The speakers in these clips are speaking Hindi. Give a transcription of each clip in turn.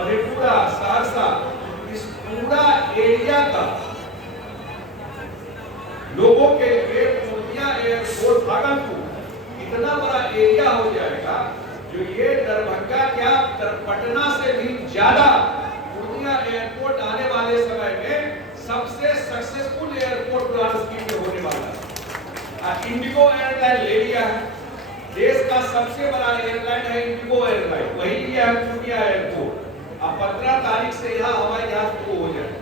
मधेपुरा, सहरसा, इस पूरा एरिया का लोगों के लिए पूर्णिया एयरपोर्ट भागलपुर इतना बड़ा एरिया हो जाएगा जो ये दरभंगा क्या पटना से भी ज्यादा पूर्णिया एयरपोर्ट आने वाले समय में सबसे सक्सेसफुल एयरपोर्ट प्लान स्कीम में होने वाला है। इंडिगो एयरलाइन ले लिया है, देश का सबसे बड़ा एयरलाइन है इंडिगो एयरलाइन, वही लिया है पूर्णिया एयरपोर्ट। अब 15 तारीख से यहाँ हवाई जहाज शुरू हो जाए।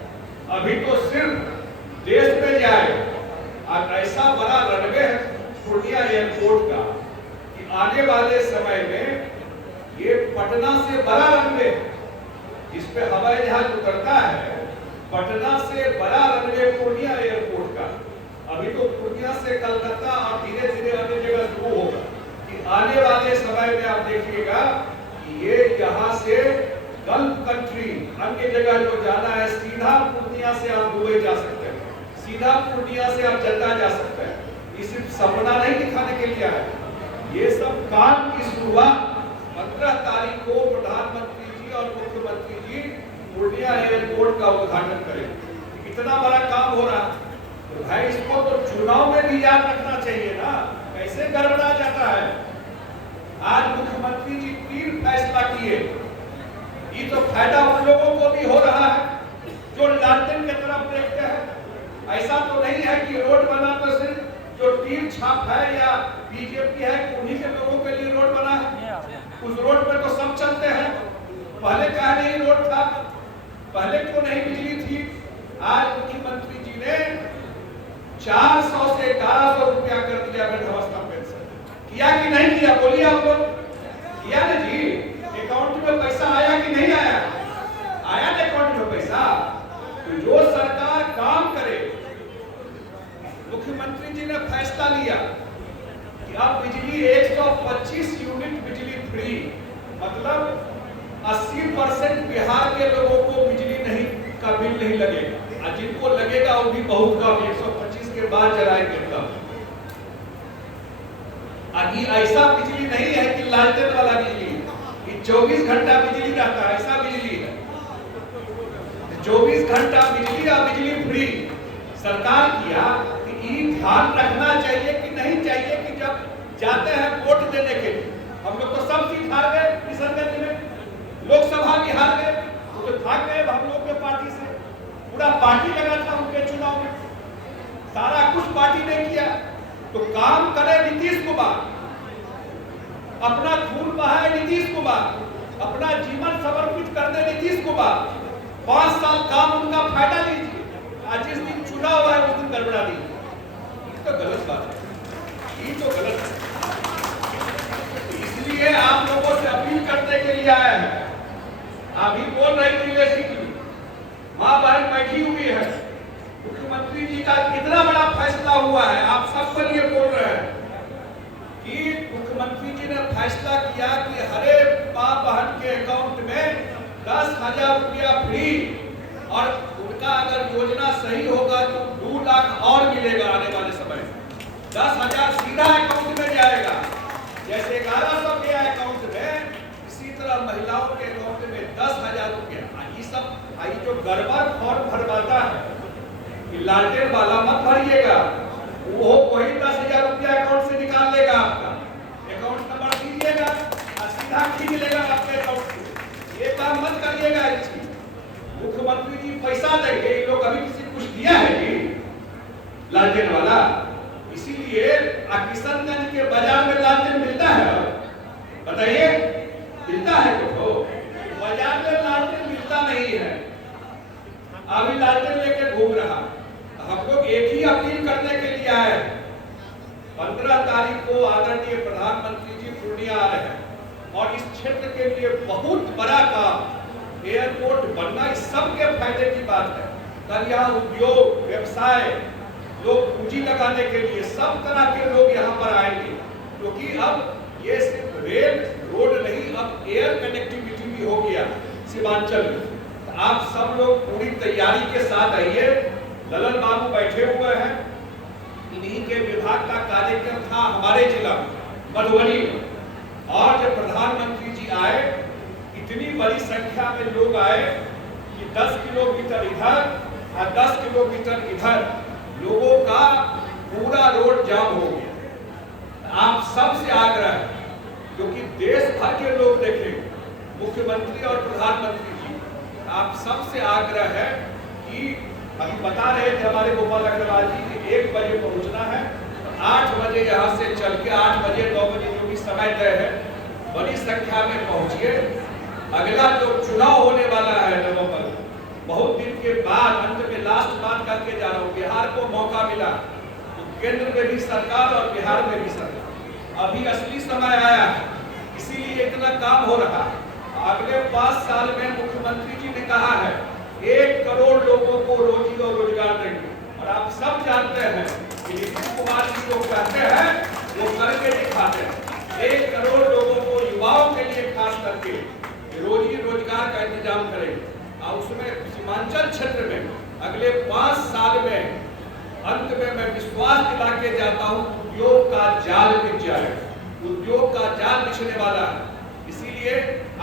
अभी तो सिर्फ देश में जाए आज ऐसा बड़ा रनवे है पूर्णिया एयरपोर्ट का कि आने वाले समय में ये पटना से बड़ा रनवे जिस पे हवाई जहाज उतरता है, पटना से बड़ा रनवे पूर्णिया एयरपोर्ट का। अभी तो पूर्णिया से कलकत्ता और धीरे धीरे अन्य जगह शुरू होगा कि आने वाले समय में आप देखिएगा कि ये यहाँ से गल्फ कंट्री अन्य जगह जो जाना है सीधा पूर्णिया से आप दुबई जा सकते हैं, सीधा पूर्णिया से आप जद्दा जा सकते हैं। ये सिर्फ सपना नहीं दिखाने के लिए है, ये सब काम की शुरुआत 15 तारीख को प्रधानमंत्री जी और मुख्यमंत्री जी पूर्णिया एयरपोर्ट का उद्घाटन करेंगे। इतना बड़ा काम हो रहा है तो भाई इसको तो चुनाव में भी याद रखना चाहिए ना, कैसे गड़बड़ा जाता है। आज मुख्यमंत्री जी 3 फैसला किए, ये तो फायदा उन लोगों को भी हो रहा है जो लालटेन की तरफ देखते हैं। ऐसा तो नहीं है कि रोड बना तो सिर्फ जो तीर छाप है या बीजेपी है उन्हीं के लोगों के लिए रोड बना है, उस रोड पर तो सब चलते हैं। पहले कहा नहीं रोड था, पहले क्यों नहीं बिजली थी। आज मुख्यमंत्री जी ने 400 से 1100 रुपया कर दिया वृद्धावस्था पेंशन। किया कि नहीं किया, बोलिए आप लोग, किया ना जी। अकाउंट में पैसा आया कि नहीं आया, आया ना अकाउंट में पैसा। तो जो सरकार काम करे, मुख्यमंत्री जी ने फैसला लिया कि अब बिजली 125 यूनिट बिजली फ्री, मतलब 80% बिहार के लोगों को बिजली नहीं का बिल नहीं लगेगा, और जिनको लगेगा वो भी बहुत कम, 125 के बाद जलाएंगे तब। अभी ऐसा बिजली नहीं है कि लालटेन वाला बिजली कि 24 घंटा बिजली रहता है, ऐसा बिजली है 24 घंटा बिजली और बिजली फ्री। सरकार किया कि ये ध्यान रखना चाहिए कि नहीं चाहिए कि जब जाते हैं वोट देने के लिए, हम लोग तो सब सीट हार गए किशनगंज में, लोकसभा भी हार गए, तो भाग गए हम लोग के पार्टी से। पूरा पार्टी लगा था उनके चुनाव में, सारा कुछ पार्टी ने किया। तो काम करे नीतीश कुमार, अपना खून बहाए नीतीश कुमार, अपना जीवन समर्पित कर दे नीतीश कुमार। 5 साल काम उनका फायदा लीजिए, आज जिस दिन चुनाव है उस दिन गड़बड़ा दीजिए। ये तो गलत बात है, ये तो गलत है। तो इसलिए आप लोगों से अपील करने के लिए आया है। अभी बोल रही थी बेसिकली माँ बहन बैठी हुई है, मुख्यमंत्री जी का कितना बड़ा फैसला हुआ है, आप सबके लिए बोल रहे हैं कि मुख्यमंत्री जी ने फैसला किया कि हर एक माँ बहन के अकाउंट में 10,000 रुपया फ्री, और उनका अगर योजना सही होगा तो 2 लाख और मिलेगा आने वाले समय में। 10,000 सीधा अकाउंट में जाएगा, जैसे 1100 के अकाउंट में, इसी तरह महिलाओं के अकाउंट में 10,000 रुपया। ये सब आई जो गड़बड़ फॉर्म भरवाता है कि लालटेन वाला मत भरिएगा, वो वही 10,000 रुपया अकाउंट से निकाल लेगा, आपका अकाउंट नंबर दीजिएगा और सीधा खींच लेगा आपके अकाउंट से। ये काम मत करिएगा। इसकी मुख्यमंत्री जी पैसा देंगे, ये लोग अभी किसी कुछ दिया है जी लालटेन वाला। इसीलिए किशनगंज के बाजार में लालटेन मिलता है, बताइए मिलता है तो बाजार में लालटेन मिलता नहीं है। अभी लालटेन लेके घूम रहा। हम लोग एक ही अपील करने के लिए आए हैं, 15 तारीख को आदरणीय प्रधानमंत्री जी पूर्णिया आ रहे हैं और इस क्षेत्र के लिए बहुत बड़ा काम एयरपोर्ट बनना, इस सबके फायदे की बात है। कल यहाँ उद्योग व्यवसाय लोग पूंजी लगाने के लिए सब तरह के लोग यहाँ पर आएंगे, क्योंकि अब ये सिर्फ रेल रोड नहीं, अब एयर कनेक्टिविटी भी हो गया सीमांचल में। तो आप सब लोग पूरी तैयारी के साथ आइए। ललन बाबू बैठे हुए हैं, इन्हीं के विभाग का कार्यक्रम था हमारे जिला मधुबनी में, और जब प्रधानमंत्री जी आए इतनी बड़ी संख्या में लोग आए कि 10 किलोमीटर इधर और 10 किलोमीटर इधर लोगों का पूरा रोड जाम हो गया। आप सबसे आग्रह है, क्योंकि देश भर के लोग देखेंगे, मुख्यमंत्री और प्रधानमंत्री जी, आप सबसे आग्रह है कि अभी बता रहे थे हमारे गोपाल अग्रवाल जी कि 1 बजे पहुंचना है, 8 बजे यहाँ से चल के 8 बजे 9 बजे जो भी समय तय है, बड़ी संख्या में पहुंचिए। अगला जो चुनाव होने वाला है नवंबर, बहुत दिन के बाद, अंत में लास्ट बात करके जा रहा हूँ, बिहार को मौका मिला तो केंद्र में भी सरकार और बिहार में भी सरकार, अभी असली समय आया है, इसीलिए इतना काम हो रहा है। अगले 5 साल में मुख्यमंत्री जी ने कहा है 1 करोड़ लोगों को रोजी और रोजगार देंगे, और आप सब जानते हैं कि नीतीश कुमार जी जो कहते हैं वो करके दिखाते हैं। 1 करोड़ लोगों को, युवाओं के लिए खास करके रोजी रोजगार का इंतजाम करेंगे, और उसमें सीमांचल क्षेत्र में अगले 5 साल में अंत में मैं विश्वास दिला के जाता हूँ, उद्योग का जाल बिछ जाएगा, उद्योग का जाल बिछने वाला है। इसीलिए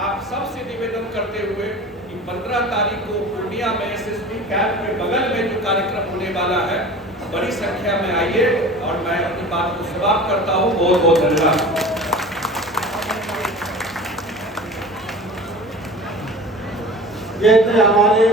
आप सबसे निवेदन करते हुए कि 15 तारीख को पूर्णिया में एसएसबी कैंप के बगल में जो कार्यक्रम होने वाला है, बड़ी संख्या में आइए, और मैं अपनी बात को समाप्त करता हूँ। बहुत बहुत धन्यवाद। ये थे हमारे